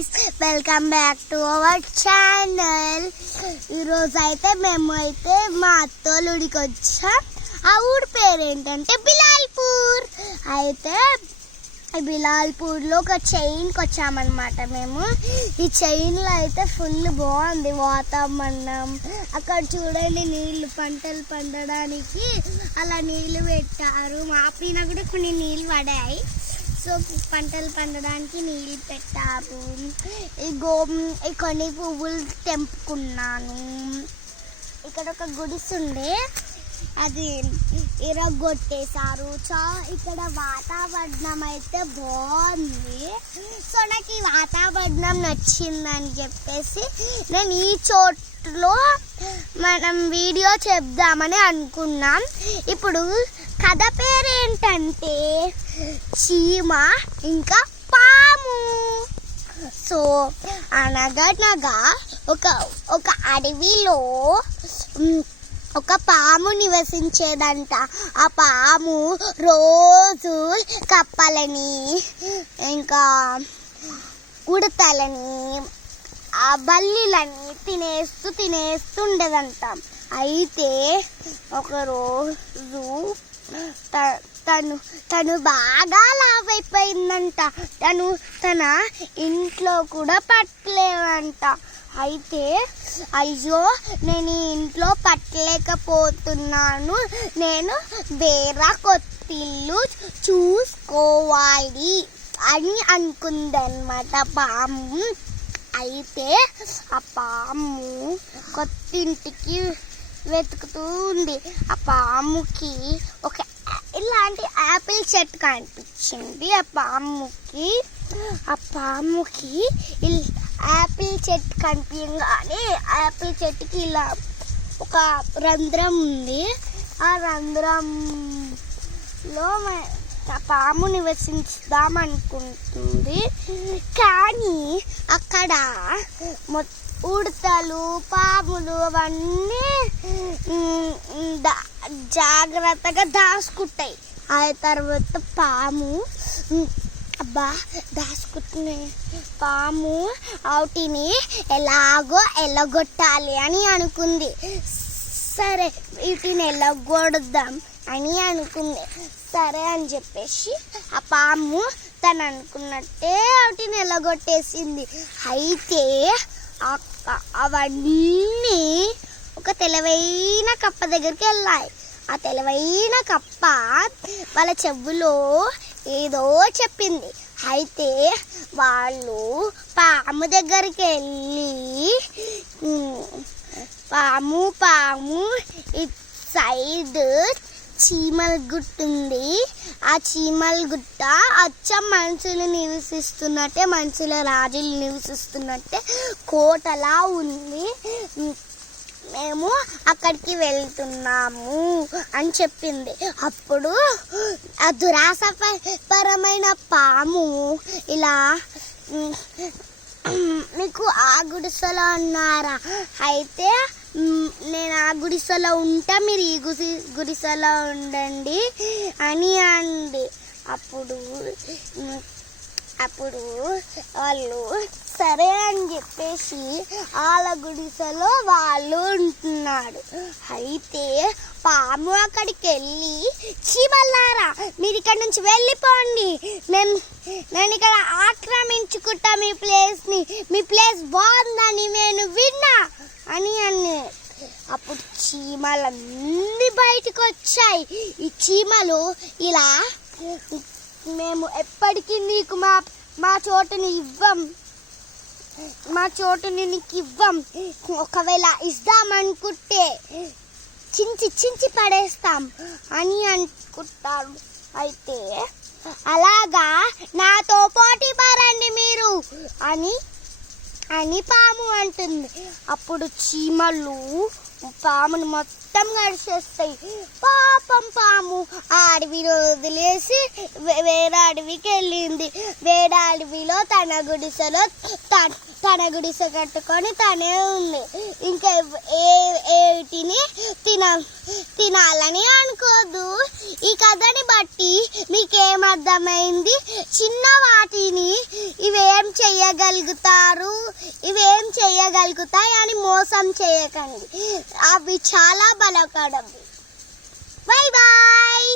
Guys welcome back to our channel ఈరోజు అయితే మేము అయితే మా అత్తోలుడికి వచ్చాం. ఆ ఊరి పేరు ఏంటంటే బిలాల్పూర్. అయితే బిలాల్పూర్లో ఒక చైన్కి వచ్చామన్నమాట మేము. ఈ చైన్లో అయితే ఫుల్ బాగుంది వాతావరణం. అక్కడ చూడండి నీళ్ళు పంటలు పండడానికి అలా నీళ్ళు పెట్టారు. మా పైన కూడా కొన్ని నీళ్ళు పడాయి. సో పంటలు పండడానికి నీళ్ళు పెట్టారు. ఈ గో ఈ కొన్ని పువ్వులు తెంపుకున్నాను. ఇక్కడ ఒక గుడిసు ఉండే అది ఇరగొట్టేశారు. చా ఇక్కడ వాతావరణం అయితే బాగుంది. సో నాకు ఈ వాతావరణం నచ్చిందని చెప్పేసి నేను ఈ చోట్లో మనం వీడియో చెప్దామని అనుకున్నాం. ఇప్పుడు కథ పేరేంటంటే చీమ ఇంకా పాము. సో అనగనగా ఒక ఒక అడవిలో ఒక పాము నివసించేదంట. ఆ పాము రోజు కప్పలని ఇంకా ఉడతలని ఆ బల్లిలని తినేస్తూ తినేస్తుండేదంట అయితే ఒకరోజు తను తను బాగా లావ్ అయిపోయిందంట. తను తన ఇంట్లో కూడా పట్టలేదంట. అయితే అయ్యో నేను ఇంట్లో పట్టలేకపోతున్నాను. నేను వేరే కొత్తిల్లు చూసుకోవాలి అని అనుకుందన్నమాట పాము అయితే ఆ పాము కొత్తింటికి వెతుకుతూ ఉంది. ఆ పాముకి యాపిల్ చెట్టు కనిపించింది. ఆ పాముకి ఆ పాముకి ఇల్- యాపిల్ చెట్టు కనిపించగానే యాపిల్ చెట్టుకి ఇలా ఒక రంధ్రం ఉంది. ఆ రంధ్రంలో పాము నివసించుదాం అనుకుంటుంది. కానీ అక్కడ ఉడతలు పాములు అవన్నీ జాగ్రత్తగా దాచుకుంటాయి. ఆ తర్వాత పాము. అబ్బా దాచుకుంటున్న పాము వాటిని ఎలాగో ఎలగొట్టాలి అని అనుకుంది. సరే వీటిని ఎలగొడదాం అని అనుకుంది. సరే అని చెప్పేసి ఆ పాము తను అనుకున్నట్టే వాటిని ఎలగొట్టేసింది. అయితే అవన్నీ ఒక తెలివైన కప్ప దగ్గరికి వెళ్ళాయి. ఆ తెలివైన కప్ప వాళ్ళ చెవులో ఏదో చెప్పింది. అయితే వాళ్ళు పాము దగ్గరికి వెళ్ళి పాము పాము ఇట్ సైడ్ చీమల గుట్ట ఉంది ఆ చీమల గుట్ట అచ్చం మనుషులు నివసిస్తున్నట్టే మనుషుల రాజులు నివసిస్తున్నట్టే కోటలా ఉంది. మేము అక్కడికి వెళ్తున్నాము అని చెప్పింది. అప్పుడు ఆ దురాశపరమైన పాము ఇలా మీకు ఆ గుడిసెలో ఉన్నారా? అయితే నేను ఆ గుడిసెలో ఉంటా మీరు ఈ గుడి గుడిసెలో ఉండండి అని అంది. అప్పుడు అప్పుడు వాళ్ళు సరే అని చెప్పేసి వాళ్ళ గుడిసెలో వాళ్ళు ఉంటున్నాడు అయితే పాము అక్కడికి వెళ్ళి చీమల్లారా మీరు ఇక్కడ నుంచి వెళ్ళిపోండి. నేను నేను ఇక్కడ ఆక్రమించుకుంటా మీ ప్లేస్ని. మీ ప్లేస్ బాగుందని నేను విన్నా అని అన్ని అప్పుడు చీమలన్నీ బయటకు వచ్చాయి ఈ చీమలు ఇలా మేము ఎప్పటికీ నీకు మా మా చోటుని ఇవ్వం. మా చోటుని నీకు ఇవ్వం. ఒకవేళ ఇద్దామనుకుంటే చించి చించి పడేస్తాం అని అనుకుంటారు. అయితే అలాగా నాతో పోటీ పడండి మీరు అని అని పాము అంటుంది. అప్పుడు చీమలు పాముని మొత్తం గడిచేస్తాయి పాపం పాము ఆ అడవిలో వదిలేసి వే- వేరే అడవికి వెళ్ళింది. వేరే అడవిలో తన గుడిసెలో త- తన గుడిసె కట్టుకొని తనే ఉంది. ఇంకా ఏ ఏటిని తిన తినాలని అనుకోదు. ఈ కథని బట్టి మీకేం అర్థమైంది చిన్న వాటిని ఇవేం చేయగలుగుతారు ఇవేం చేయగలుగుతాయి అని మోసం చేయకండి. అవి చాలా బలపడవి బాయ్ బాయ్